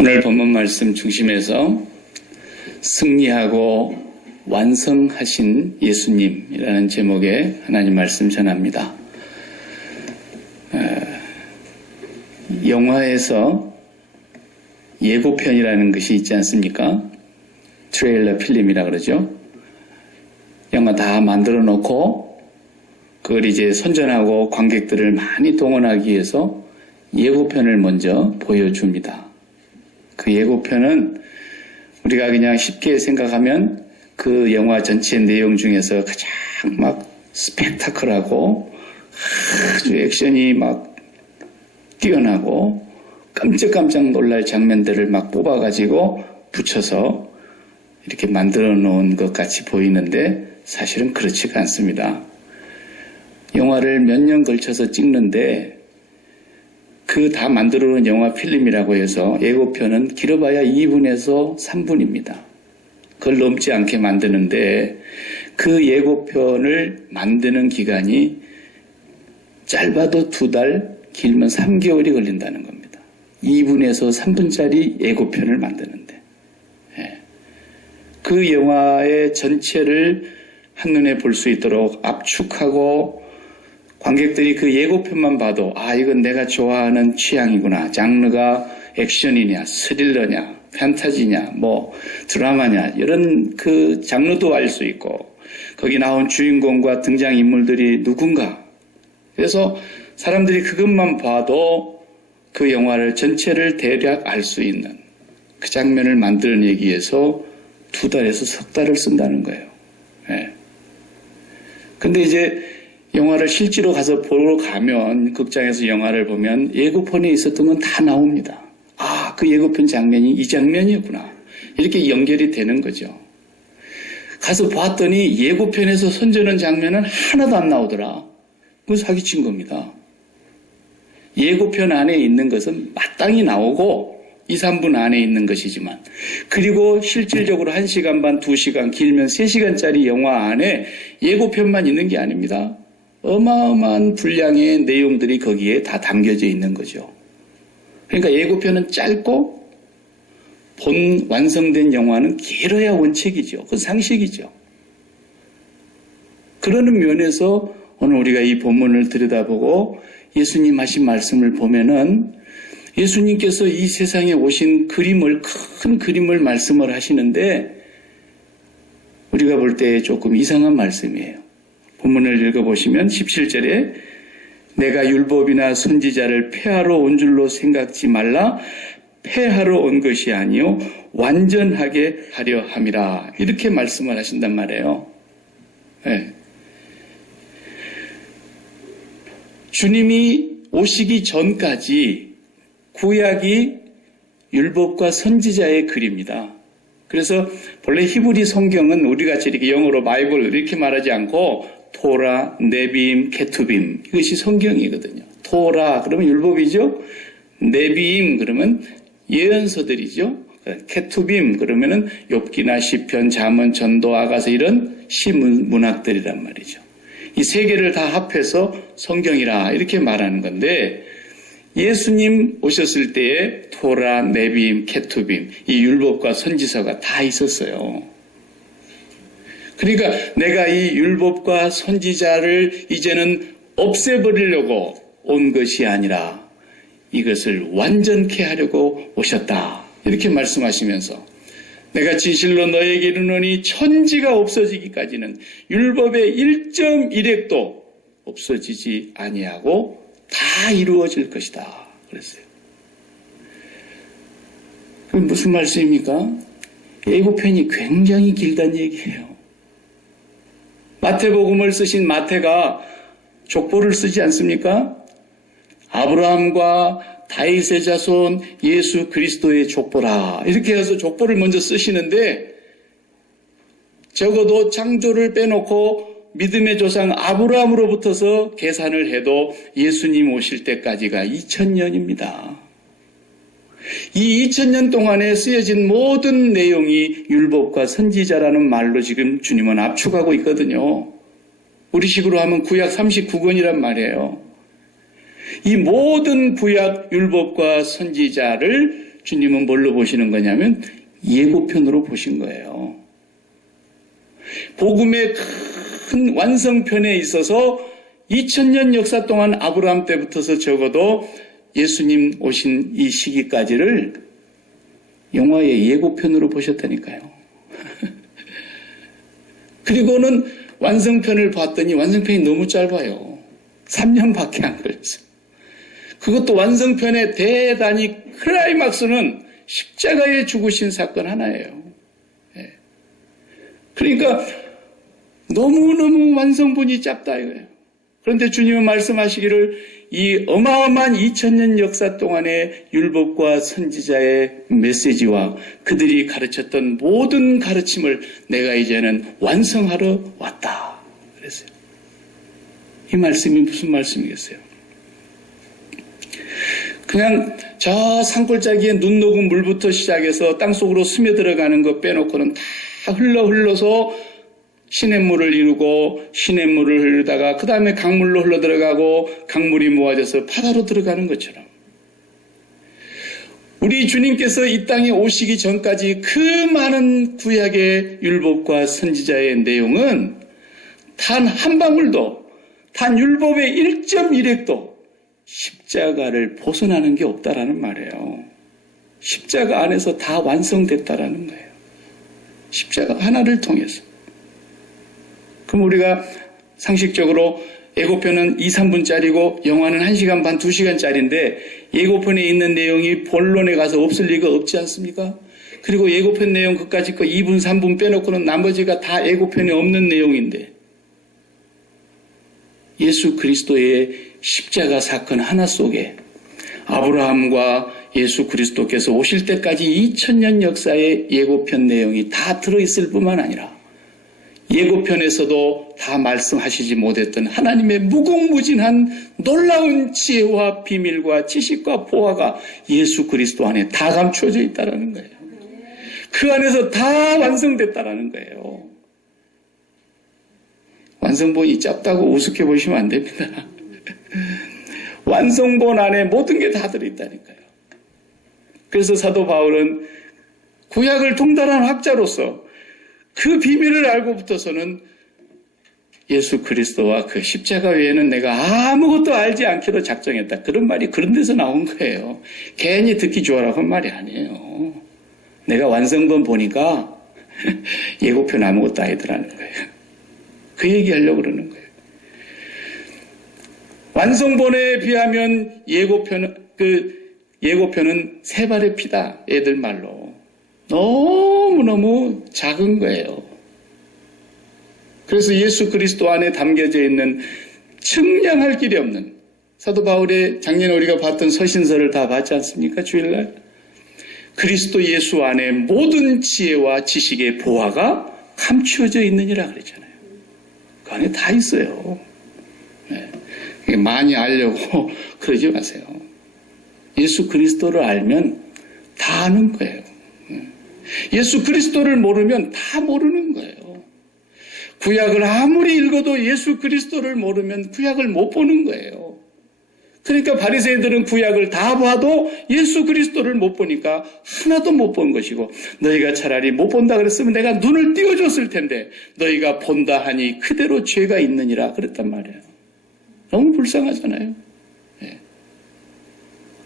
오늘 본문 말씀 중심에서 승리하고 완성하신 예수님이라는 제목의 하나님 말씀 전합니다. 영화에서 예고편이라는 것이 있지 않습니까? 트레일러 필름이라 그러죠. 영화 다 만들어 놓고 그걸 이제 선전하고 관객들을 많이 동원하기 위해서 예고편을 먼저 보여줍니다. 그 예고편은 우리가 그냥 쉽게 생각하면 그 영화 전체 내용 중에서 가장 막 스펙타클하고 아주 액션이 막 뛰어나고 깜짝깜짝 놀랄 장면들을 막 뽑아가지고 붙여서 이렇게 만들어 놓은 것 같이 보이는데 사실은 그렇지가 않습니다. 영화를 몇 년 걸쳐서 찍는데 그 다 만들어 놓은 영화 필름이라고 해서 예고편은 길어봐야 2분에서 3분입니다. 그걸 넘지 않게 만드는데 그 예고편을 만드는 기간이 짧아도 2달, 길면 3개월이 걸린다는 겁니다. 2분에서 3분짜리 예고편을 만드는데. 그 영화의 전체를 한눈에 볼 수 있도록 압축하고 관객들이 그 예고편만 봐도 이건 내가 좋아하는 취향이구나. 장르가 액션이냐, 스릴러냐, 판타지냐, 드라마냐 이런 그 장르도 알 수 있고 거기 나온 주인공과 등장인물들이 누군가. 그래서 사람들이 그것만 봐도 그 영화를 전체를 대략 알 수 있는 그 장면을 만들어내기 위해서 2달에서 3달을 쓴다는 거예요. 근데 이제 영화를 실제로 가서 보러 가면 극장에서 영화를 보면 예고편에 있었던 건 다 나옵니다. 그 예고편 장면이 이 장면이었구나. 이렇게 연결이 되는 거죠. 가서 봤더니 예고편에서 선전한 장면은 하나도 안 나오더라. 그건 사기친 겁니다. 예고편 안에 있는 것은 마땅히 나오고 2, 3분 안에 있는 것이지만 그리고 실질적으로 1시간 반, 2시간 길면 3시간짜리 영화 안에 예고편만 있는 게 아닙니다. 어마어마한 분량의 내용들이 거기에 다 담겨져 있는 거죠. 그러니까 예고편은 짧고 본 완성된 영화는 길어야 원칙이죠. 그건 상식이죠. 그러는 면에서 오늘 우리가 이 본문을 들여다보고 예수님 하신 말씀을 보면은 예수님께서 이 세상에 오신 큰 그림을 말씀을 하시는데 우리가 볼 때 조금 이상한 말씀이에요. 본문을 읽어보시면 17절에 내가 율법이나 선지자를 폐하러 온 줄로 생각지 말라. 폐하러 온 것이 아니요 완전하게 하려 함이라. 이렇게 말씀을 하신단 말이에요. 주님이 오시기 전까지 구약이 율법과 선지자의 글입니다. 그래서 본래 히브리 성경은 우리같이 이렇게 영어로 바이블 이렇게 말하지 않고 토라, 네비임, 케투빔 이것이 성경이거든요. 토라 그러면 율법이죠. 네비임 그러면 예언서들이죠. 케투빔 그러면은 욥기나 시편, 잠언, 전도, 아가서 이런 시문학들이란 말이죠. 이 세 개를 다 합해서 성경이라 이렇게 말하는 건데 예수님 오셨을 때에 토라, 네비임, 케투빔 이 율법과 선지서가 다 있었어요. 그러니까 내가 이 율법과 선지자를 이제는 없애버리려고 온 것이 아니라 이것을 완전케 하려고 오셨다. 이렇게 말씀하시면서 내가 진실로 너에게 이르노니 천지가 없어지기까지는 율법의 1.1획도 없어지지 아니하고 다 이루어질 것이다. 그랬어요. 그럼 무슨 말씀입니까? 예고편이 굉장히 길다는 얘기예요. 마태복음을 쓰신 마태가 족보를 쓰지 않습니까? 아브라함과 다윗의 자손 예수 그리스도의 족보라. 이렇게 해서 족보를 먼저 쓰시는데 적어도 창조를 빼놓고 믿음의 조상 아브라함으로부터서 계산을 해도 예수님 오실 때까지가 2000년입니다. 이 2000년 동안에 쓰여진 모든 내용이 율법과 선지자라는 말로 지금 주님은 압축하고 있거든요. 우리식으로 하면 구약 39권이란 말이에요. 이 모든 구약 율법과 선지자를 주님은 뭘로 보시는 거냐면 예고편으로 보신 거예요. 복음의 큰 완성편에 있어서 2000년 역사 동안 아브라함 때부터서 적어도 예수님 오신 이 시기까지를 영화의 예고편으로 보셨다니까요. 그리고는 완성편을 봤더니 완성편이 너무 짧아요. 3년밖에 안 걸렸어요. 그것도 완성편의 대단히 클라이막스는 십자가에 죽으신 사건 하나예요. 그러니까 너무너무 완성본이 짧다 이거예요. 그런데 주님은 말씀하시기를 이 어마어마한 2000년 역사 동안의 율법과 선지자의 메시지와 그들이 가르쳤던 모든 가르침을 내가 이제는 완성하러 왔다 그랬어요. 이 말씀이 무슨 말씀이겠어요? 그냥 저 산골짜기에 눈 녹은 물부터 시작해서 땅속으로 스며들어가는 거 빼놓고는 다 흘러서 시냇물을 이루고 시냇물을 흐르다가 그 다음에 강물로 흘러들어가고 강물이 모아져서 바다로 들어가는 것처럼 우리 주님께서 이 땅에 오시기 전까지 그 많은 구약의 율법과 선지자의 내용은 단 한 방울도 단 율법의 1.1획도 십자가를 벗어나는 게 없다라는 말이에요. 십자가 안에서 다 완성됐다라는 거예요. 십자가 하나를 통해서. 그럼 우리가 상식적으로 예고편은 2, 3분짜리고 영화는 1시간 반, 2시간짜리인데 예고편에 있는 내용이 본론에 가서 없을 리가 없지 않습니까? 그리고 예고편 내용 그까짓 거 2분, 3분 빼놓고는 나머지가 다 예고편에 없는 내용인데 예수 그리스도의 십자가 사건 하나 속에 아브라함과 예수 그리스도께서 오실 때까지 2000년 역사의 예고편 내용이 다 들어있을 뿐만 아니라 예고편에서도 다 말씀하시지 못했던 하나님의 무궁무진한 놀라운 지혜와 비밀과 지식과 보화가 예수 그리스도 안에 다 감춰져 있다는 거예요. 그 안에서 다 완성됐다는 거예요. 완성본이 짧다고 우습게 보시면 안 됩니다. 완성본 안에 모든 게 다 들어있다니까요. 그래서 사도 바울은 구약을 통달한 학자로서 그 비밀을 알고부터서는 예수 그리스도와 그 십자가 외에는 내가 아무것도 알지 않기로 작정했다. 그런 말이 그런 데서 나온 거예요. 괜히 듣기 좋아라고 한 말이 아니에요. 내가 완성본 보니까 예고편 아무것도 아니더라는 거예요. 그 얘기하려고 그러는 거예요. 완성본에 비하면 예고편은 세 발의 피다. 애들 말로. 너무너무 작은 거예요. 그래서 예수 그리스도 안에 담겨져 있는 측량할 길이 없는 사도 바울의 작년에 우리가 봤던 서신서를 다 봤지 않습니까? 주일날. 그리스도 예수 안에 모든 지혜와 지식의 보화가 감추어져 있느니라 그랬잖아요. 그 안에 다 있어요. 네. 많이 알려고 그러지 마세요. 예수 그리스도를 알면 다 아는 거예요. 예수 그리스도를 모르면 다 모르는 거예요. 구약을 아무리 읽어도 예수 그리스도를 모르면 구약을 못 보는 거예요. 그러니까 바리새인들은 구약을 다 봐도 예수 그리스도를 못 보니까 하나도 못 본 것이고 너희가 차라리 못 본다 그랬으면 내가 눈을 띄워줬을 텐데 너희가 본다 하니 그대로 죄가 있느니라 그랬단 말이에요. 너무 불쌍하잖아요. 네.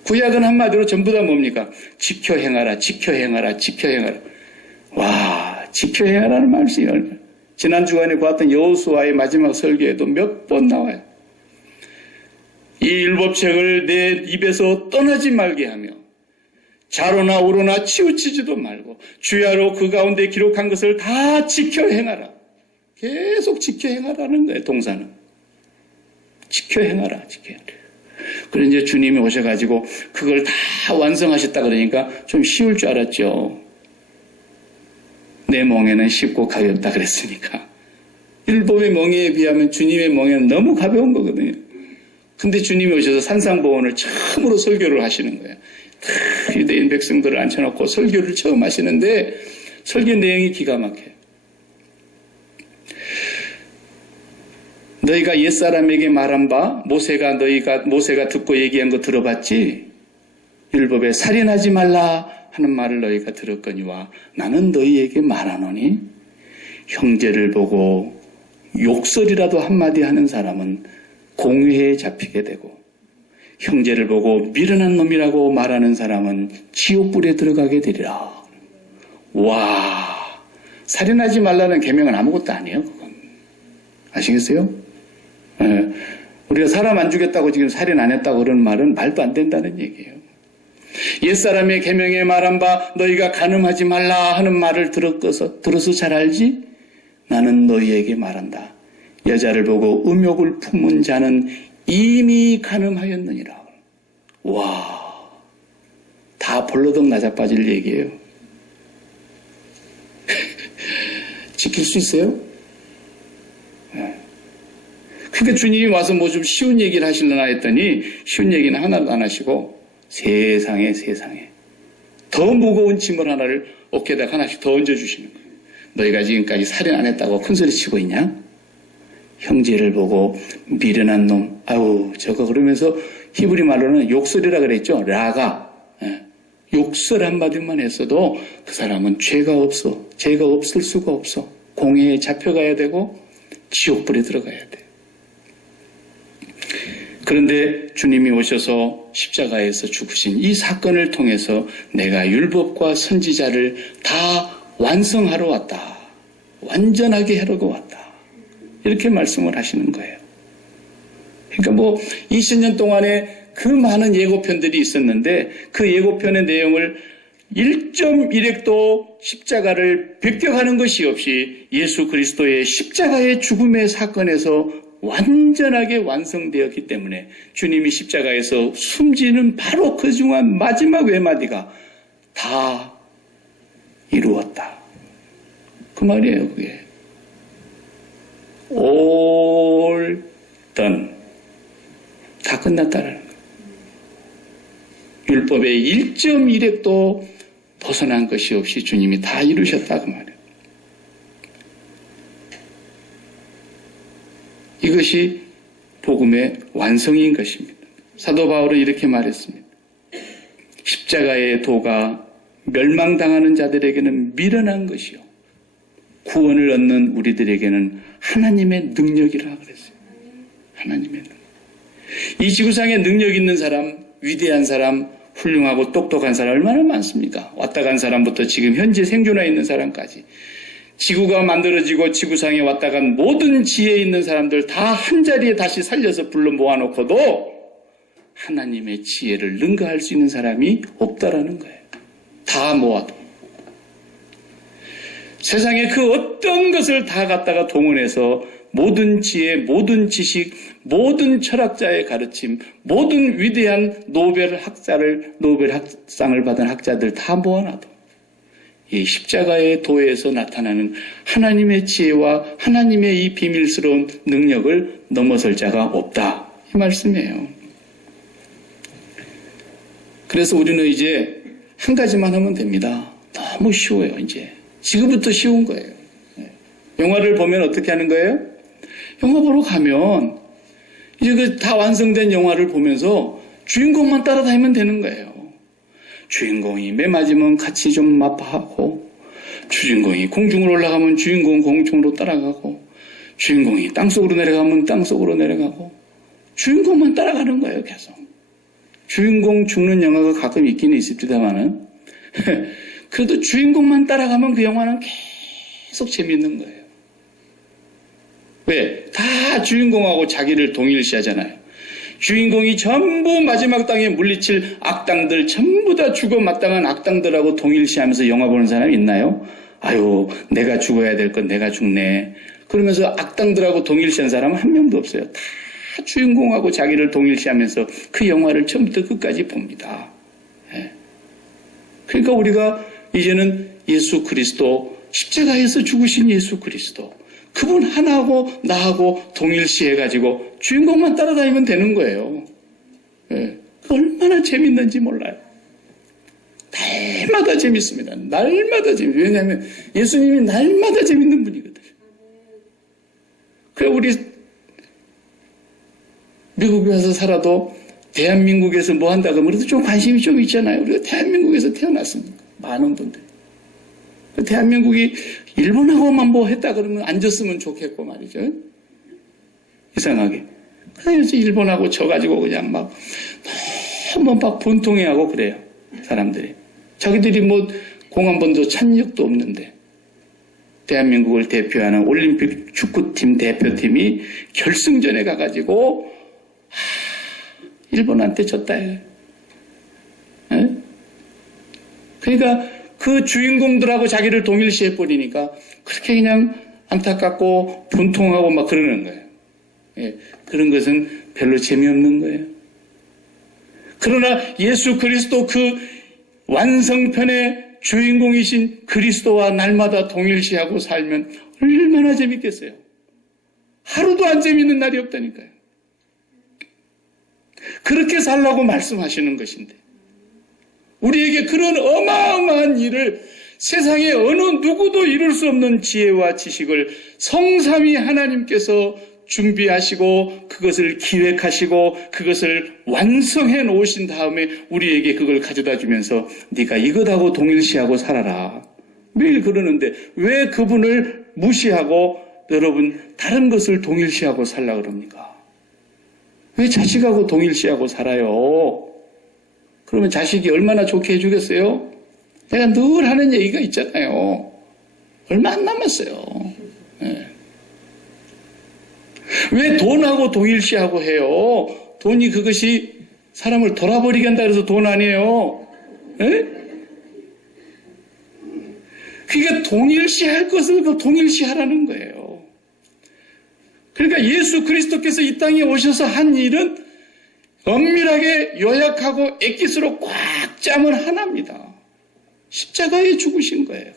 구약은 한마디로 전부 다 뭡니까? 지켜 행하라, 지켜 행하라, 지켜 행하라. 와, 지켜 행하라는 말씀이 얼마나. 지난 주간에 보았던 여호수아의 마지막 설교에도 몇 번 나와요. 이 율법책을 내 입에서 떠나지 말게 하며 좌로나 우로나 치우치지도 말고 주야로 그 가운데 기록한 것을 다 지켜 행하라. 계속 지켜 행하라는 거예요. 동사는. 지켜 행하라. 지켜 행하라. 그런데 이제 주님이 오셔가지고 그걸 다 완성하셨다 그러니까 좀 쉬울 줄 알았죠. 내 멍에는 쉽고 가볍다 그랬으니까. 율법의 멍에에 비하면 주님의 멍에는 너무 가벼운 거거든요. 근데 주님이 오셔서 산상보원을 처음으로 설교를 하시는 거예요. 유대인 백성들을 앉혀놓고 설교를 처음 하시는데 설교 내용이 기가 막혀요. 너희가 옛사람에게 말한 바 모세가 듣고 얘기한 거 들어봤지? 율법에 살인하지 말라 하는 말을 너희가 들었거니와 나는 너희에게 말하노니 형제를 보고 욕설이라도 한마디 하는 사람은 공회에 잡히게 되고 형제를 보고 미련한 놈이라고 말하는 사람은 지옥불에 들어가게 되리라. 와, 살인하지 말라는 계명은 아무것도 아니에요. 그건. 아시겠어요? 네. 우리가 사람 안 죽였다고 지금 살인 안 했다고 그런 말은 말도 안 된다는 얘기예요. 옛사람의 계명에 말한 바 너희가 간음하지 말라 하는 말을 들어서 잘 알지? 나는 너희에게 말한다. 여자를 보고 음욕을 품은 자는 이미 간음하였느니라. 와, 다 볼러덩 나자빠질 얘기예요. 지킬 수 있어요? 네. 그러니까 주님이 와서 뭐 좀 쉬운 얘기를 하시려나 했더니 쉬운 얘기는 하나도 안 하시고 세상에 더 무거운 짐을 하나를 어깨에다 하나씩 더 얹어주시는 거예요. 너희가 지금까지 살인 안 했다고 큰소리 치고 있냐? 형제를 보고 미련한 놈, 아우 저거 그러면서 히브리 말로는 욕설이라 그랬죠. 라가. 욕설 한마디만 했어도 그 사람은 죄가 없을 수가 없어. 공회에 잡혀가야 되고 지옥불에 들어가야 돼. 그런데 주님이 오셔서 십자가에서 죽으신 이 사건을 통해서 내가 율법과 선지자를 다 완성하러 왔다. 완전하게 하려고 왔다. 이렇게 말씀을 하시는 거예요. 그러니까 뭐 20년 동안에 그 많은 예고편들이 있었는데 그 예고편의 내용을 1.1획도 십자가를 변경하는 것이 없이 예수 그리스도의 십자가의 죽음의 사건에서 완전하게 완성되었기 때문에 주님이 십자가에서 숨지는 바로 그 중한 마지막 외마디가 다 이루었다. 그 말이에요, 그게. All done. 다 끝났다는 거예요. 율법의 1.1획도 벗어난 것이 없이 주님이 다 이루셨다 그 말이에요. 이것이 복음의 완성인 것입니다. 사도 바울은 이렇게 말했습니다. 십자가의 도가 멸망당하는 자들에게는 미련한 것이요 구원을 얻는 우리들에게는 하나님의 능력이라 그랬어요. 하나님의 능력. 이 지구상에 능력 있는 사람, 위대한 사람, 훌륭하고 똑똑한 사람 얼마나 많습니까? 왔다 간 사람부터 지금 현재 생존해 있는 사람까지. 지구가 만들어지고 지구상에 왔다 간 모든 지혜에 있는 사람들 다 한자리에 다시 살려서 불러 모아놓고도 하나님의 지혜를 능가할 수 있는 사람이 없다라는 거예요. 다 모아도. 세상에 그 어떤 것을 다 갖다가 동원해서 모든 지혜, 모든 지식, 모든 철학자의 가르침, 모든 위대한 노벨학상을 받은 학자들 다 모아놔도 이 십자가의 도에서 나타나는 하나님의 지혜와 하나님의 이 비밀스러운 능력을 넘어설 자가 없다. 이 말씀이에요. 그래서 우리는 이제 한 가지만 하면 됩니다. 너무 쉬워요, 이제. 지금부터 쉬운 거예요. 영화를 보면 어떻게 하는 거예요? 영화 보러 가면 이제 그 다 완성된 영화를 보면서 주인공만 따라다니면 되는 거예요. 주인공이 매 맞으면 같이 좀 마파하고, 주인공이 공중으로 올라가면 주인공 공중으로 따라가고, 주인공이 땅속으로 내려가면 땅속으로 내려가고, 주인공만 따라가는 거예요, 계속. 주인공 죽는 영화가 가끔 있기는 있습니다만은 그래도 주인공만 따라가면 그 영화는 계속 재밌는 거예요. 왜? 다 주인공하고 자기를 동일시하잖아요. 주인공이 전부 마지막 땅에 물리칠 악당들 전부 다 죽어 마땅한 악당들하고 동일시하면서 영화 보는 사람이 있나요? 아유, 내가 죽어야 될 건 내가 죽네. 그러면서 악당들하고 동일시한 사람은 한 명도 없어요. 다 주인공하고 자기를 동일시하면서 그 영화를 처음부터 끝까지 봅니다. 예. 그러니까 우리가 이제는 예수 그리스도, 십자가에서 죽으신 예수 그리스도, 그분 하나하고 나하고 동일시해가지고 주인공만 따라다니면 되는 거예요. 예. 얼마나 재밌는지 몰라요. 날마다 재밌습니다. 날마다 재밌어요. 왜냐하면 예수님이 날마다 재밌는 분이거든요. 그래 우리 미국에 와서 살아도 대한민국에서 뭐 한다 그러면 그래도 좀 관심이 좀 있잖아요. 우리가 대한민국에서 태어났습니까? 많은 분들. 대한민국이 일본하고만 뭐 했다 그러면 앉았으면 좋겠고 말이죠. 이상하게. 그래서 일본하고 져가지고 그냥 막 너무 막 분통해하고 그래요. 사람들이. 자기들이 뭐 공안번도 찬력도 없는데 대한민국을 대표하는 올림픽 축구팀 대표팀이 결승전에 가가지고 일본한테 졌다 해요. 그러니까 그 주인공들하고 자기를 동일시해버리니까 그렇게 그냥 안타깝고 분통하고 막 그러는 거예요. 예, 그런 것은 별로 재미없는 거예요. 그러나 예수 그리스도 그 완성편의 주인공이신 그리스도와 날마다 동일시하고 살면 얼마나 재밌겠어요. 하루도 안 재밌는 날이 없다니까요. 그렇게 살라고 말씀하시는 것인데 우리에게 그런 어마어마한 일을 세상에 어느 누구도 이룰 수 없는 지혜와 지식을 성삼위 하나님께서 준비하시고 그것을 기획하시고 그것을 완성해 놓으신 다음에 우리에게 그걸 가져다 주면서 네가 이것하고 동일시하고 살아라. 매일 그러는데 왜 그분을 무시하고 여러분 다른 것을 동일시하고 살라 그럽니까? 왜 자식하고 동일시하고 살아요? 그러면 자식이 얼마나 좋게 해주겠어요? 내가 늘 하는 얘기가 있잖아요. 얼마 안 남았어요. 네. 왜 돈하고 동일시하고 해요? 돈이 그것이 사람을 돌아버리게 한다 해서 돈 아니에요. 네? 그러니까 동일시할 것을 동일시하라는 거예요. 그러니까 예수 그리스도께서 이 땅에 오셔서 한 일은 엄밀하게 요약하고 엑기스로 꽉 짜면 하나입니다. 십자가에 죽으신 거예요.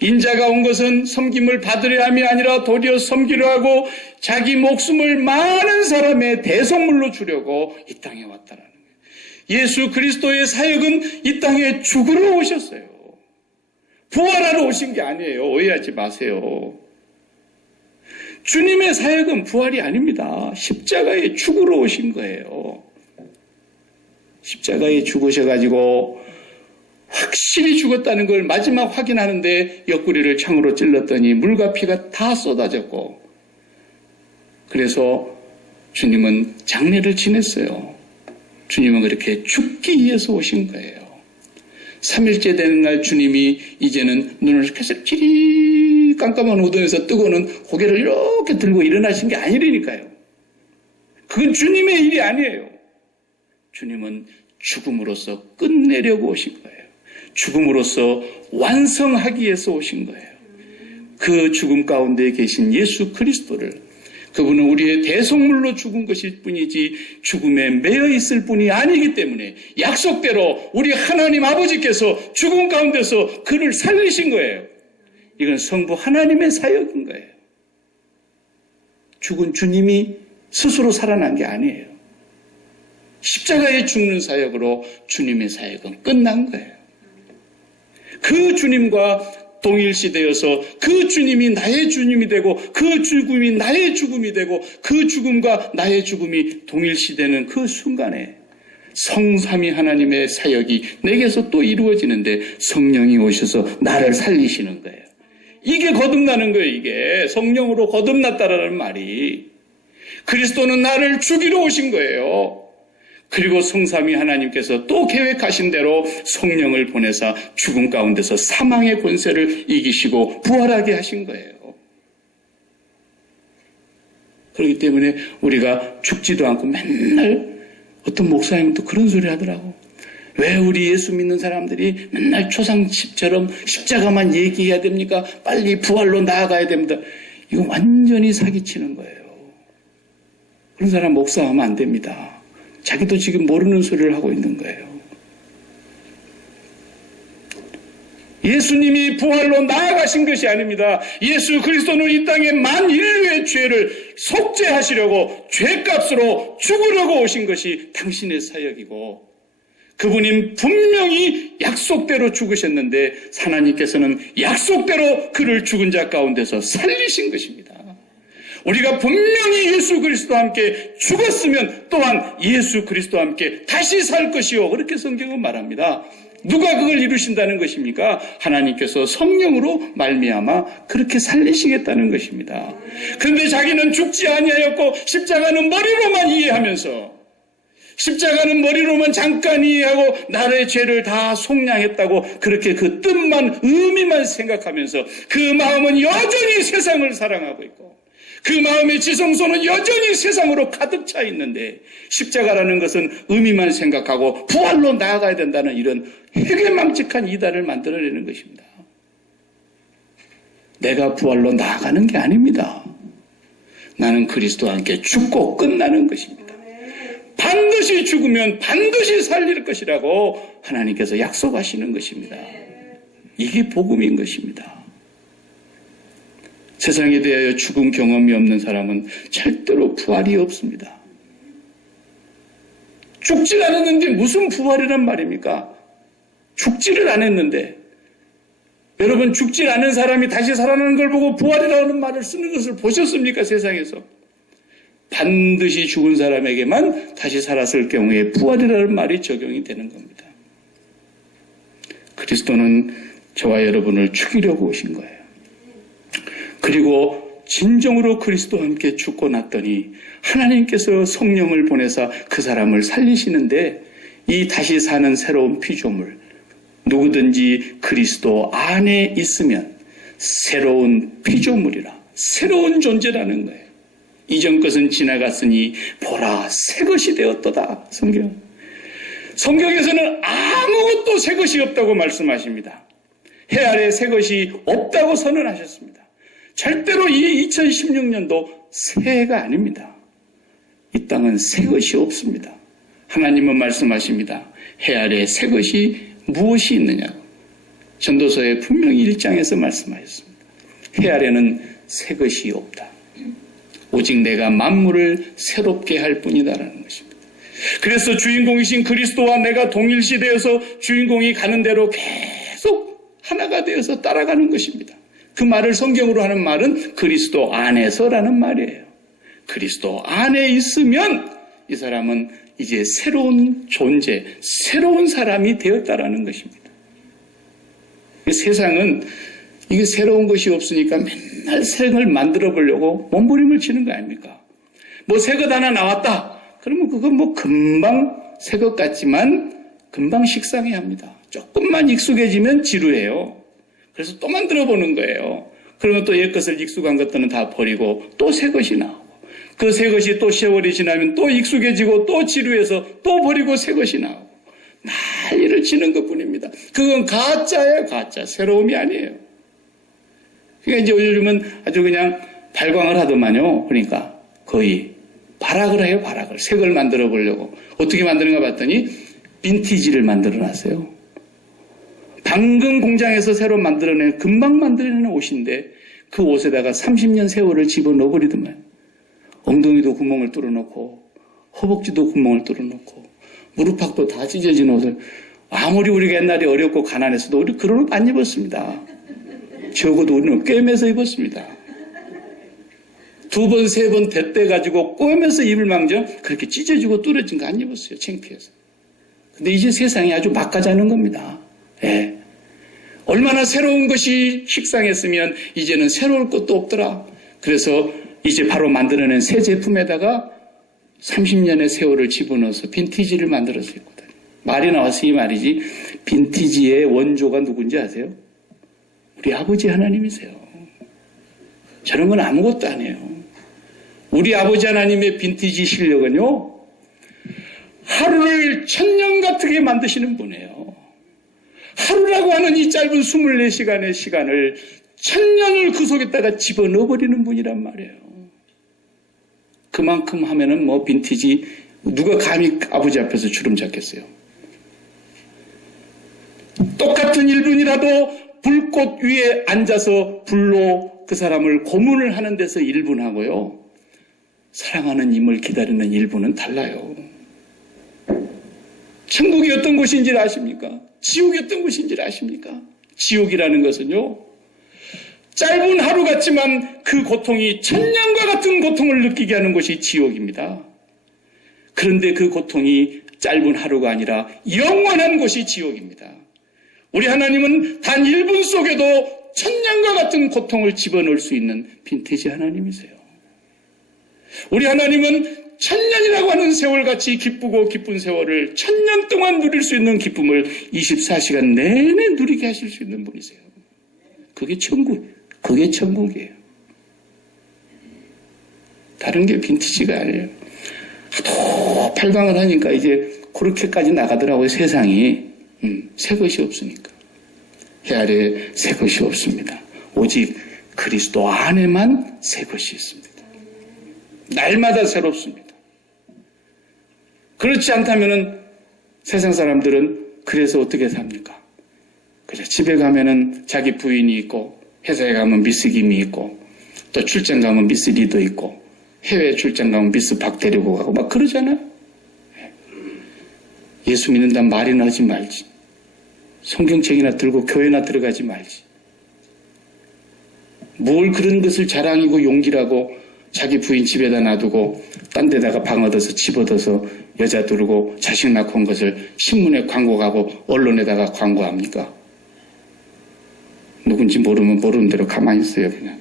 인자가 온 것은 섬김을 받으려 함이 아니라 도리어 섬기려 하고 자기 목숨을 많은 사람의 대속물로 주려고 이 땅에 왔다라는 거예요. 예수 그리스도의 사역은 이 땅에 죽으러 오셨어요. 부활하러 오신 게 아니에요. 오해하지 마세요. 주님의 사역은 부활이 아닙니다. 십자가에 죽으러 오신 거예요. 십자가에 죽으셔가지고 확실히 죽었다는 걸 마지막 확인하는데 옆구리를 창으로 찔렀더니 물과 피가 다 쏟아졌고 그래서 주님은 장례를 지냈어요. 주님은 그렇게 죽기 위해서 오신 거예요. 3일째 되는 날 주님이 이제는 눈을 계속 찌릿 깜깜한 우동에서 뜨고는 고개를 이렇게 들고 일어나신 게 아니라니까요. 그건 주님의 일이 아니에요. 주님은 죽음으로써 끝내려고 오신 거예요. 죽음으로써 완성하기 위해서 오신 거예요. 그 죽음 가운데 계신 예수 그리스도를 그분은 우리의 대속물로 죽은 것일 뿐이지 죽음에 매여 있을 뿐이 아니기 때문에 약속대로 우리 하나님 아버지께서 죽음 가운데서 그를 살리신 거예요. 이건 성부 하나님의 사역인 거예요. 죽은 주님이 스스로 살아난 게 아니에요. 십자가에 죽는 사역으로 주님의 사역은 끝난 거예요. 그 주님과 동일시되어서 그 주님이 나의 주님이 되고 그 죽음이 나의 죽음이 되고 그 죽음과 나의 죽음이 동일시되는 그 순간에 성삼위 하나님의 사역이 내게서 또 이루어지는데 성령이 오셔서 나를 살리시는 거예요. 이게 거듭나는 거예요. 이게 성령으로 거듭났다라는 말이. 그리스도는 나를 죽이러 오신 거예요. 그리고 성삼위 하나님께서 또 계획하신 대로 성령을 보내사 죽음 가운데서 사망의 권세를 이기시고 부활하게 하신 거예요. 그렇기 때문에 우리가 죽지도 않고 맨날 어떤 목사님도 그런 소리 하더라고. 왜 우리 예수 믿는 사람들이 맨날 초상집처럼 십자가만 얘기해야 됩니까? 빨리 부활로 나아가야 됩니다. 이거 완전히 사기치는 거예요. 그런 사람 목사하면 안 됩니다. 자기도 지금 모르는 소리를 하고 있는 거예요. 예수님이 부활로 나아가신 것이 아닙니다. 예수 그리스도는 이 땅에 만인류의 죄를 속죄하시려고 죄값으로 죽으려고 오신 것이 당신의 사역이고 그분이 분명히 약속대로 죽으셨는데 하나님께서는 약속대로 그를 죽은 자 가운데서 살리신 것입니다. 우리가 분명히 예수 그리스도와 함께 죽었으면 또한 예수 그리스도와 함께 다시 살 것이요. 그렇게 성경은 말합니다. 누가 그걸 이루신다는 것입니까? 하나님께서 성령으로 말미암아 그렇게 살리시겠다는 것입니다. 그런데 자기는 죽지 아니하였고 십자가는 머리로만 이해하면서 십자가는 머리로만 잠깐 이해하고 나의 죄를 다 속량했다고 그렇게 그 뜻만 의미만 생각하면서 그 마음은 여전히 세상을 사랑하고 있고 그 마음의 지성소는 여전히 세상으로 가득 차 있는데 십자가라는 것은 의미만 생각하고 부활로 나아가야 된다는 이런 해괴망측한 이단을 만들어내는 것입니다. 내가 부활로 나아가는 게 아닙니다. 나는 그리스도와 함께 죽고 끝나는 것입니다. 반드시 죽으면 반드시 살릴 것이라고 하나님께서 약속하시는 것입니다. 이게 복음인 것입니다. 세상에 대하여 죽은 경험이 없는 사람은 절대로 부활이 없습니다. 죽질 않았는데 무슨 부활이란 말입니까? 죽지를 않았는데 여러분 죽질 않은 사람이 다시 살아나는 걸 보고 부활이라는 말을 쓰는 것을 보셨습니까? 세상에서. 반드시 죽은 사람에게만 다시 살았을 경우에 부활이라는 말이 적용이 되는 겁니다. 그리스도는 저와 여러분을 죽이려고 오신 거예요. 그리고 진정으로 그리스도와 함께 죽고 났더니 하나님께서 성령을 보내사 그 사람을 살리시는데 이 다시 사는 새로운 피조물, 누구든지 그리스도 안에 있으면 새로운 피조물이라, 새로운 존재라는 거예요. 이전 것은 지나갔으니 보라 새 것이 되었도다. 성경에서는 아무것도 새 것이 없다고 말씀하십니다. 해 아래 새 것이 없다고 선언하셨습니다. 절대로 이 2016년도 새해가 아닙니다. 이 땅은 새 것이 없습니다. 하나님은 말씀하십니다. 해 아래 새 것이 무엇이 있느냐고. 전도서에 분명히 1장에서 말씀하셨습니다. 해 아래는 새 것이 없다. 오직 내가 만물을 새롭게 할 뿐이다라는 것입니다. 그래서 주인공이신 그리스도와 내가 동일시되어서 주인공이 가는 대로 계속 하나가 되어서 따라가는 것입니다. 그 말을 성경으로 하는 말은 그리스도 안에서라는 말이에요. 그리스도 안에 있으면 이 사람은 이제 새로운 존재, 새로운 사람이 되었다라는 것입니다. 세상은 이게 새로운 것이 없으니까 맨날 새 걸 만들어 보려고 몸부림을 치는 거 아닙니까? 뭐 새 것 하나 나왔다. 그러면 그건 뭐 금방 새 것 같지만 금방 식상해야 합니다. 조금만 익숙해지면 지루해요. 그래서 또 만들어 보는 거예요. 그러면 또 옛 것을 익숙한 것들은 다 버리고 또 새 것이 나오고 그 새 것이 또 세월이 지나면 또 익숙해지고 또 지루해서 또 버리고 새 것이 나오고 난리를 치는 것뿐입니다. 그건 가짜예요, 가짜. 새로움이 아니에요. 그러니까 이제 요즘은 아주 그냥 발광을 하더만요. 그러니까 거의 발악을 해요, 발악을. 새 걸 만들어 보려고. 어떻게 만드는가 봤더니 빈티지를 만들어 놨어요. 방금 공장에서 새로 만들어낸, 금방 만들어낸 옷인데 그 옷에다가 30년 세월을 집어넣어 버리더만. 엉덩이도 구멍을 뚫어놓고 허벅지도 구멍을 뚫어놓고 무릎팍도 다 찢어진 옷을 아무리 우리가 옛날에 어렵고 가난했어도 우리 그런 옷 안 입었습니다. 적어도 우리는 꿰매서 입었습니다. 2번, 3번 대떼가지고 꿰매서 입을 망정 그렇게 찢어지고 뚫어진 거 안 입었어요. 창피해서. 근데 이제 세상이 아주 막가자는 겁니다. 예. 얼마나 새로운 것이 식상했으면 이제는 새로울 것도 없더라. 그래서 이제 바로 만들어낸 새 제품에다가 30년의 세월을 집어넣어서 빈티지를 만들어서 입거든. 말이 나와서 이 말이지. 빈티지의 원조가 누군지 아세요? 우리 아버지 하나님이세요. 저런 건 아무것도 아니에요. 우리 아버지 하나님의 빈티지 실력은요, 하루를 천년 같게 만드시는 분이에요. 하루라고 하는 이 짧은 24시간의 시간을 천년을 그 속에다가 집어넣어버리는 분이란 말이에요. 그만큼 하면은 뭐 빈티지, 누가 감히 아버지 앞에서 주름 잡겠어요. 똑같은 1분이라도 불꽃 위에 앉아서 불로 그 사람을 고문을 하는 데서 1분 하고요. 사랑하는 임을 기다리는 1분은 달라요. 천국이 어떤 곳인지를 아십니까? 지옥이 어떤 곳인지를 아십니까? 지옥이라는 것은요, 짧은 하루 같지만 그 고통이 천년과 같은 고통을 느끼게 하는 것이 지옥입니다. 그런데 그 고통이 짧은 하루가 아니라 영원한 것이 지옥입니다. 우리 하나님은 단 1분 속에도 천년과 같은 고통을 집어넣을 수 있는 빈티지 하나님이세요. 우리 하나님은 천년이라고 하는 세월같이 기쁘고 기쁜 세월을 천년 동안 누릴 수 있는 기쁨을 24시간 내내 누리게 하실 수 있는 분이세요. 그게 천국이에요. 다른 게 빈티지가 아니에요. 하도 발광을 하니까 이제 그렇게까지 나가더라고요. 세상이. 새 것이 없으니까. 해 아래 새 것이 없습니다. 오직 그리스도 안에만 새 것이 있습니다. 날마다 새롭습니다. 그렇지 않다면은 세상 사람들은 그래서 어떻게 삽니까? 그래, 집에 가면은 자기 부인이 있고, 회사에 가면 미스 김이 있고, 또 출장 가면 미스 리도 있고, 해외 출장 가면 미스 박 데리고 가고, 막 그러잖아요? 예수 믿는다는 말이나 하지 말지. 성경책이나 들고 교회나 들어가지 말지. 뭘 그런 것을 자랑이고 용기라고 자기 부인 집에다 놔두고 딴 데다가 방 얻어서 집 얻어서 여자 두르고 자식 낳고 온 것을 신문에 광고가고 언론에다가 광고합니까? 누군지 모르면 모르는 대로 가만히 있어요. 그냥.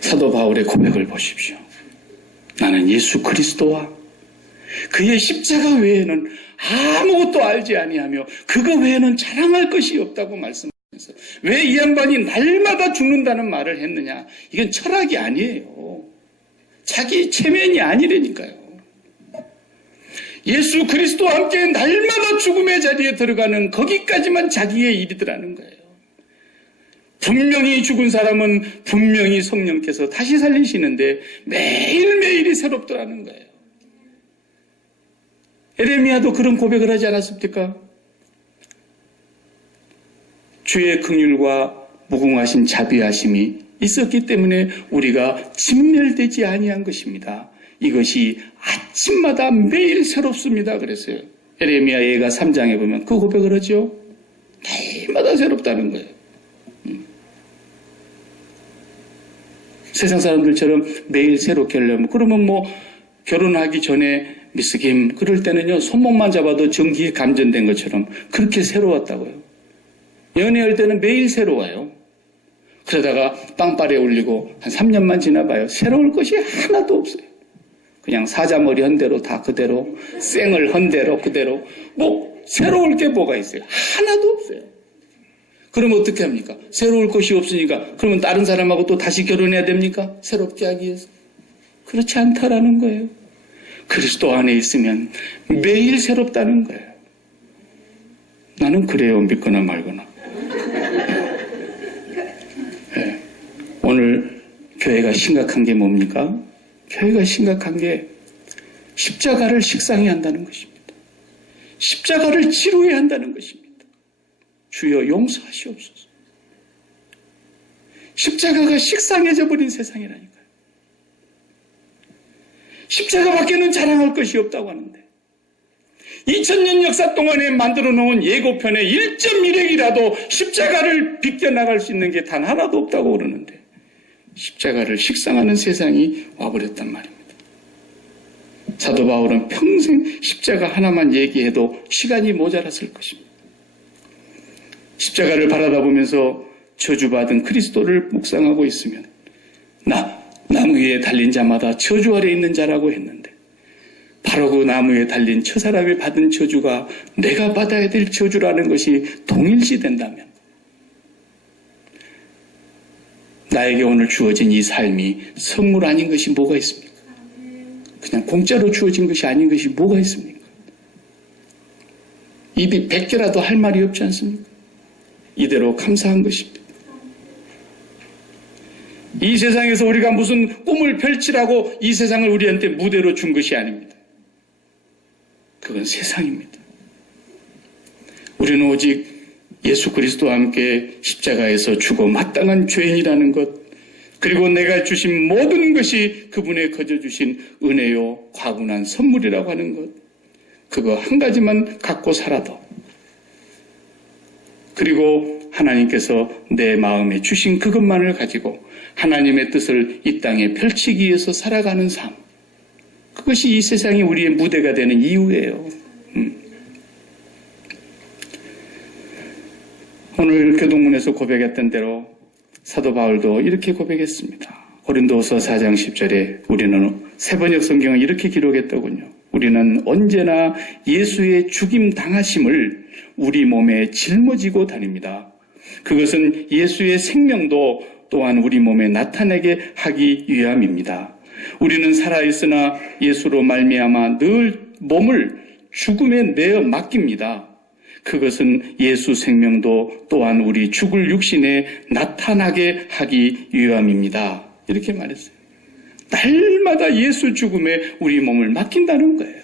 사도 바울의 고백을 보십시오. 나는 예수 그리스도와 그의 십자가 외에는 아무것도 알지 아니하며 그거 외에는 자랑할 것이 없다고 말씀하면서 왜 이 양반이 날마다 죽는다는 말을 했느냐? 이건 철학이 아니에요. 자기 체면이 아니라니까요. 예수 그리스도와 함께 날마다 죽음의 자리에 들어가는 거기까지만 자기의 일이더라는 거예요. 분명히 죽은 사람은 분명히 성령께서 다시 살리시는데 매일매일이 새롭더라는 거예요. 에레미야도 그런 고백을 하지 않았습니까? 주의 긍휼과 무궁하신 자비하심이 있었기 때문에 우리가 진멸되지 아니한 것입니다. 이것이 아침마다 매일 새롭습니다. 그랬어요. 에레미야 예가 3장에 보면 그 고백을 하죠. 매일마다 새롭다는 거예요. 세상 사람들처럼 매일 새롭게 하려면 그러면 뭐 결혼하기 전에 미스 김 그럴 때는요 손목만 잡아도 전기에 감전된 것처럼 그렇게 새로웠다고요. 연애할 때는 매일 새로워요. 그러다가 빵빠레 올리고 한 3년만 지나봐요. 새로울 것이 하나도 없어요. 그냥 사자머리 한 대로 다 그대로 쌩을 한 대로 그대로 뭐 새로울 게 뭐가 있어요. 하나도 없어요. 그러면 어떻게 합니까? 새로울 것이 없으니까 그러면 다른 사람하고 또 다시 결혼해야 됩니까? 새롭게 하기 위해서. 그렇지 않다라는 거예요. 그리스도 안에 있으면 매일 새롭다는 거예요. 나는 그래요. 믿거나 말거나. 네. 오늘 교회가 심각한 게 뭡니까? 교회가 심각한 게 십자가를 식상해야 한다는 것입니다. 십자가를 지루해야 한다는 것입니다. 주여 용서하시옵소서. 십자가가 식상해져 버린 세상이라니까요. 십자가밖에는 자랑할 것이 없다고 하는데 2000년 역사 동안에 만들어 놓은 예고편의 1.1핵이라도 십자가를 비껴나갈 수 있는 게 단 하나도 없다고 그러는데 십자가를 식상하는 세상이 와버렸단 말입니다. 사도 바울은 평생 십자가 하나만 얘기해도 시간이 모자랐을 것입니다. 십자가를 바라다보면서 저주받은 그리스도를 묵상하고 있으면 나무 위에 달린 자마다 저주 아래 있는 자라고 했는데 바로 그 나무 위에 달린 저 사람이 받은 저주가 내가 받아야 될 저주라는 것이 동일시된다면 나에게 오늘 주어진 이 삶이 선물 아닌 것이 뭐가 있습니까? 그냥 공짜로 주어진 것이 아닌 것이 뭐가 있습니까? 입이 100개라도 할 말이 없지 않습니까? 이대로 감사한 것입니다. 이 세상에서 우리가 무슨 꿈을 펼치라고 이 세상을 우리한테 무대로 준 것이 아닙니다. 그건 세상입니다. 우리는 오직 예수 그리스도와 함께 십자가에서 죽어 마땅한 죄인이라는 것, 그리고 내가 주신 모든 것이 그분의 거저 주신 은혜요 과분한 선물이라고 하는 것, 그거 한 가지만 갖고 살아도, 그리고 하나님께서 내 마음에 주신 그것만을 가지고 하나님의 뜻을 이 땅에 펼치기 위해서 살아가는 삶. 그것이 이 세상이 우리의 무대가 되는 이유예요. 오늘 교동문에서 고백했던 대로 사도 바울도 이렇게 고백했습니다. 고린도후서 4장 10절에 우리는 세번역 성경을 이렇게 기록했더군요. 우리는 언제나 예수의 죽임 당하심을 우리 몸에 짊어지고 다닙니다. 그것은 예수의 생명도 또한 우리 몸에 나타내게 하기 위함입니다. 우리는 살아있으나 예수로 말미암아 늘 몸을 죽음에 내어 맡깁니다. 그것은 예수 생명도 또한 우리 죽을 육신에 나타나게 하기 위함입니다. 이렇게 말했어요. 날마다 예수 죽음에 우리 몸을 맡긴다는 거예요.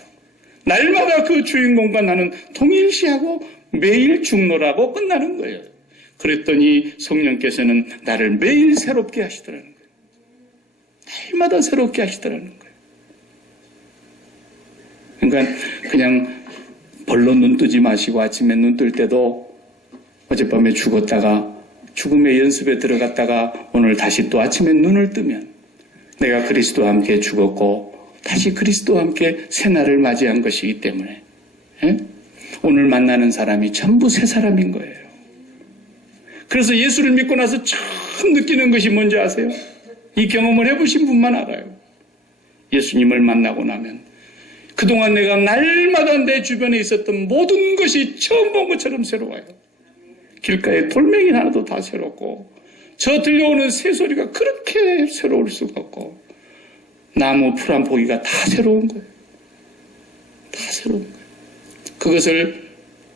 날마다 그 주인공과 나는 동일시하고 매일 죽노라고 끝나는 거예요. 그랬더니 성령께서는 나를 매일 새롭게 하시더라는 거예요. 날마다 새롭게 하시더라는 거예요. 그러니까 그냥 벌로 눈 뜨지 마시고 아침에 눈 뜰 때도 어젯밤에 죽었다가 죽음의 연습에 들어갔다가 오늘 다시 또 아침에 눈을 뜨면 내가 그리스도와 함께 죽었고 다시 그리스도와 함께 새날을 맞이한 것이기 때문에 오늘 만나는 사람이 전부 새 사람인 거예요. 그래서 예수를 믿고 나서 처음 느끼는 것이 뭔지 아세요? 이 경험을 해보신 분만 알아요. 예수님을 만나고 나면 그동안 내가 날마다 내 주변에 있었던 모든 것이 처음 본 것처럼 새로워요. 길가에 돌멩이 하나도 다 새롭고 저 들려오는 새소리가 그렇게 새로울 수가 없고 나무 풀 한 포기가 다 새로운 거예요. 다 새로운 거예요. 그것을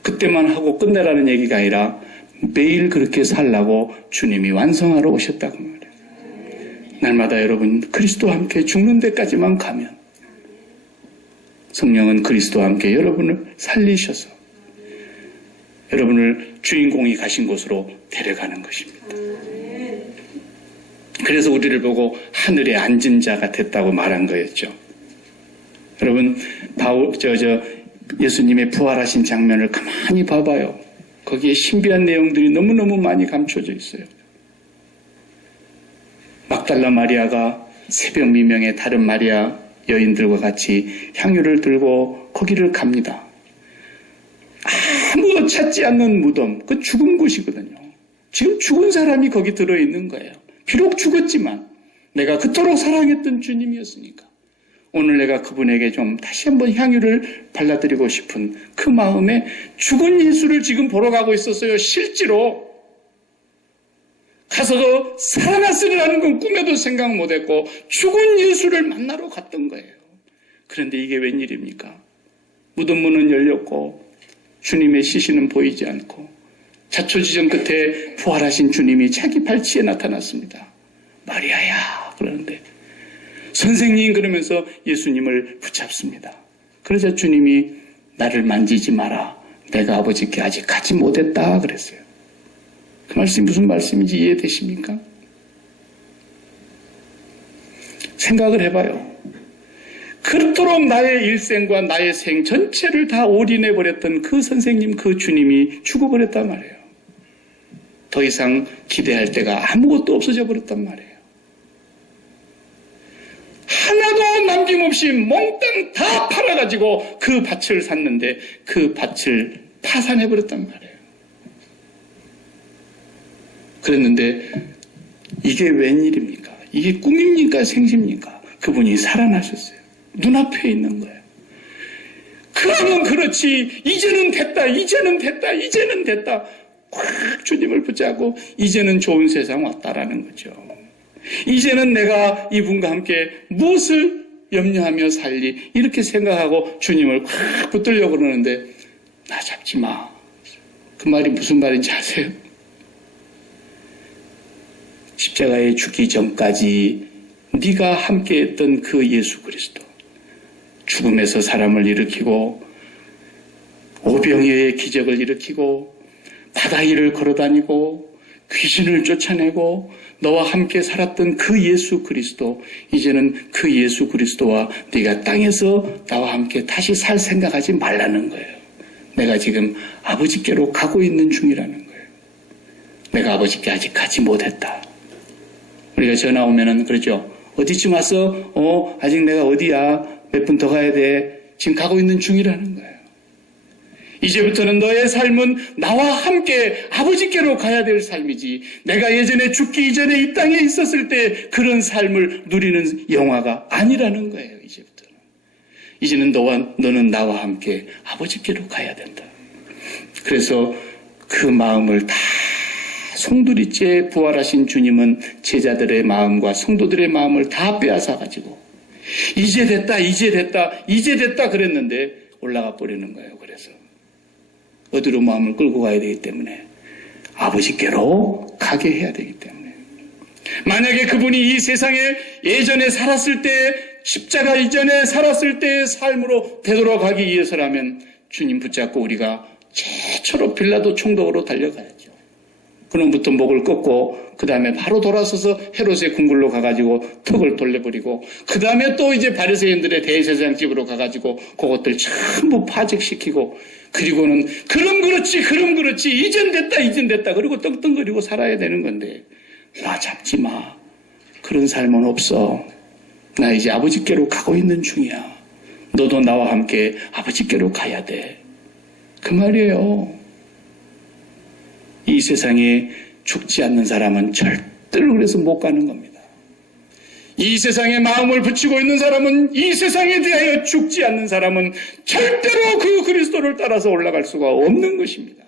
그때만 하고 끝내라는 얘기가 아니라 매일 그렇게 살라고 주님이 완성하러 오셨다고 말해요. 날마다 여러분 그리스도와 함께 죽는 데까지만 가면 성령은 그리스도와 함께 여러분을 살리셔서 여러분을 주인공이 가신 곳으로 데려가는 것입니다. 그래서 우리를 보고 하늘에 앉은 자가 됐다고 말한 거였죠. 여러분 예수님의 부활하신 장면을 가만히 봐봐요. 거기에 신비한 내용들이 너무너무 많이 감춰져 있어요. 막달라 마리아가 새벽 미명에 다른 마리아 여인들과 같이 향유를 들고 거기를 갑니다. 아무도 찾지 않는 무덤, 그 죽은 곳이거든요. 지금 죽은 사람이 거기 들어있는 거예요. 비록 죽었지만 내가 그토록 사랑했던 주님이었으니까 오늘 내가 그분에게 좀 다시 한번 향유를 발라드리고 싶은 그 마음에 죽은 예수를 지금 보러 가고 있었어요. 실제로 가서 살아났으리라는 건 꿈에도 생각 못했고 죽은 예수를 만나러 갔던 거예요. 그런데 이게 웬일입니까? 무덤 문은 열렸고 주님의 시신은 보이지 않고 자초지정 끝에 부활하신 주님이 자기 발치에 나타났습니다. 마리아야 그러는데 선생님 그러면서 예수님을 붙잡습니다. 그러자 주님이 나를 만지지 마라. 내가 아버지께 아직 가지 못했다 그랬어요. 그 말씀이 무슨 말씀인지 이해되십니까? 생각을 해봐요. 그토록 나의 일생과 나의 생 전체를 다 올인해버렸던 그 선생님, 그 주님이 죽어버렸단 말이에요. 더 이상 기대할 데가 아무것도 없어져 버렸단 말이에요. 하나도 남김없이 몽땅 다 팔아가지고 그 밭을 샀는데 그 밭을 파산해버렸단 말이에요. 그랬는데 이게 웬일입니까? 이게 꿈입니까? 생십니까? 그분이 살아나셨어요. 눈앞에 있는 거예요. 그러면 그렇지 이제는 됐다. 꽉 주님을 붙잡고 이제는 좋은 세상 왔다라는 거죠. 이제는 내가 이분과 함께 무엇을 염려하며 살리 이렇게 생각하고 주님을 꽉 붙들려고 그러는데 나 잡지 마. 그 말이 무슨 말인지 아세요? 십자가에 죽기 전까지 네가 함께했던 그 예수 그리스도 죽음에서 사람을 일으키고 오병이어의 기적을 일으키고 바다 위를 걸어다니고 귀신을 쫓아내고 너와 함께 살았던 그 예수 그리스도 이제는 그 예수 그리스도와 네가 땅에서 나와 함께 다시 살 생각하지 말라는 거예요. 내가 지금 아버지께로 가고 있는 중이라는 거예요. 내가 아버지께 아직 가지 못했다. 우리가 전화 오면은 그러죠. 어디쯤 왔어? 아직 내가 어디야? 몇 분 더 가야 돼. 지금 가고 있는 중이라는 거예요. 이제부터는 너의 삶은 나와 함께 아버지께로 가야 될 삶이지, 내가 예전에 죽기 이전에 이 땅에 있었을 때 그런 삶을 누리는 영화가 아니라는 거예요. 이제부터는. 이제는 너는 나와 함께 아버지께로 가야 된다. 그래서 그 마음을 다, 송두리째 부활하신 주님은 제자들의 마음과 성도들의 마음을 다 빼앗아가지고 이제 됐다 그랬는데 올라가 버리는 거예요. 그래서 어디로 마음을 끌고 가야 되기 때문에 아버지께로 가게 해야 되기 때문에, 만약에 그분이 이 세상에 예전에 살았을 때, 십자가 이전에 살았을 때의 삶으로 되돌아가기 위해서라면 주님 붙잡고 우리가 최초로 빌라도 총독으로 달려가야죠. 그놈부터 목을 꺾고 그 다음에 바로 돌아서서 헤롯의 궁궐로 가가지고 턱을 돌려버리고, 그 다음에 또 이제 바리새인들의 대제사장집으로 가가지고 그것들 전부 파직시키고, 그리고는 그럼 그렇지 이젠 됐다 그리고 떵떵거리고 살아야 되는 건데, 나 잡지 마. 그런 삶은 없어. 나 이제 아버지께로 가고 있는 중이야. 너도 나와 함께 아버지께로 가야 돼. 그 말이에요. 이 세상에 죽지 않는 사람은 절대로 그래서 못 가는 겁니다. 이 세상에 마음을 붙이고 있는 사람은, 이 세상에 대하여 죽지 않는 사람은 절대로 그 그리스도를 따라서 올라갈 수가 없는 것입니다.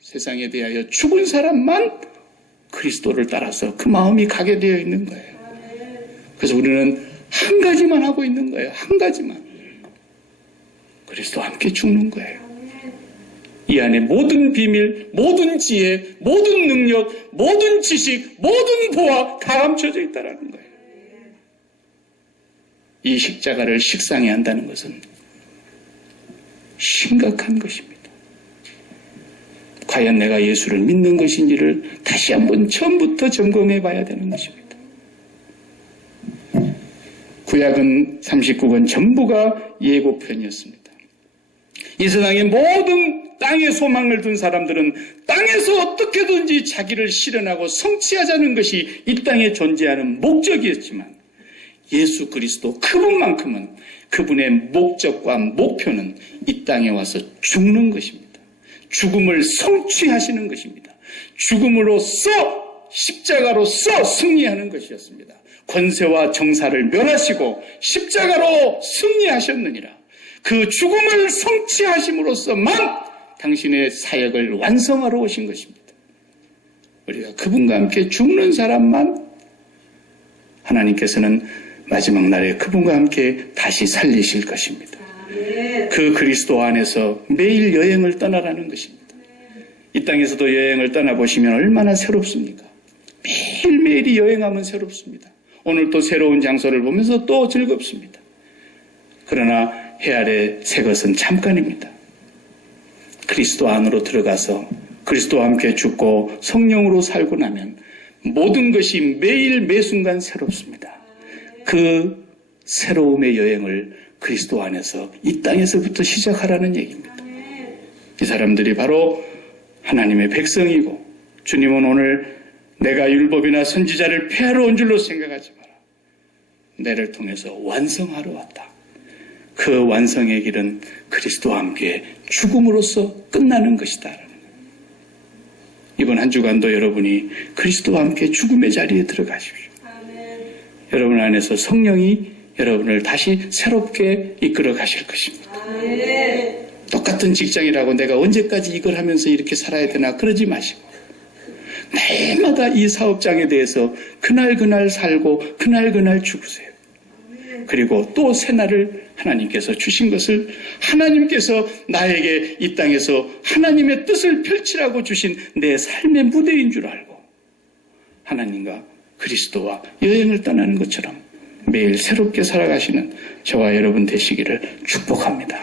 세상에 대하여 죽은 사람만 그리스도를 따라서 그 마음이 가게 되어 있는 거예요. 그래서 우리는 한 가지만 하고 있는 거예요. 한 가지만. 그리스도와 함께 죽는 거예요. 이 안에 모든 비밀, 모든 지혜, 모든 능력, 모든 지식, 모든 보화 다 감춰져 있다는 거예요. 이 십자가를 식상해 한다는 것은 심각한 것입니다. 과연 내가 예수를 믿는 것인지를 다시 한번 처음부터 점검해 봐야 되는 것입니다. 구약은 39권 전부가 예고편이었습니다. 이 세상의 모든 땅에 소망을 둔 사람들은 땅에서 어떻게든지 자기를 실현하고 성취하자는 것이 이 땅에 존재하는 목적이었지만, 예수 그리스도 그분만큼은, 그분의 목적과 목표는 이 땅에 와서 죽는 것입니다. 죽음을 성취하시는 것입니다. 죽음으로써, 십자가로써 승리하는 것이었습니다. 권세와 정사를 멸하시고 십자가로 승리하셨느니라. 그 죽음을 성취하심으로써만 당신의 사역을 완성하러 오신 것입니다. 우리가 그분과 함께 죽는 사람만 하나님께서는 마지막 날에 그분과 함께 다시 살리실 것입니다. 그 그리스도 안에서 매일 여행을 떠나라는 것입니다. 이 땅에서도 여행을 떠나보시면 얼마나 새롭습니까? 매일매일이 여행하면 새롭습니다. 오늘 또 새로운 장소를 보면서 또 즐겁습니다. 그러나 해 아래 새 것은 잠깐입니다. 그리스도 안으로 들어가서 그리스도와 함께 죽고 성령으로 살고 나면 모든 것이 매일 매순간 새롭습니다. 그 새로움의 여행을 그리스도 안에서 이 땅에서부터 시작하라는 얘기입니다. 이 사람들이 바로 하나님의 백성이고, 주님은 오늘 내가 율법이나 선지자를 폐하러 온 줄로 생각하지 마라. 내를 통해서 완성하러 왔다. 그 완성의 길은 그리스도와 함께 죽음으로써 끝나는 것이다. 이번 한 주간도 여러분이 그리스도와 함께 죽음의 자리에 들어가십시오. 아멘. 여러분 안에서 성령이 여러분을 다시 새롭게 이끌어 가실 것입니다. 아멘. 똑같은 직장이라고 내가 언제까지 이걸 하면서 이렇게 살아야 되나 그러지 마시고, 매일마다 이 사업장에 대해서 그날 살고 그날 죽으세요. 그리고 또 새날을 하나님께서 주신 것을, 하나님께서 나에게 이 땅에서 하나님의 뜻을 펼치라고 주신 내 삶의 무대인 줄 알고 하나님과 그리스도와 여행을 떠나는 것처럼 매일 새롭게 살아가시는 저와 여러분 되시기를 축복합니다.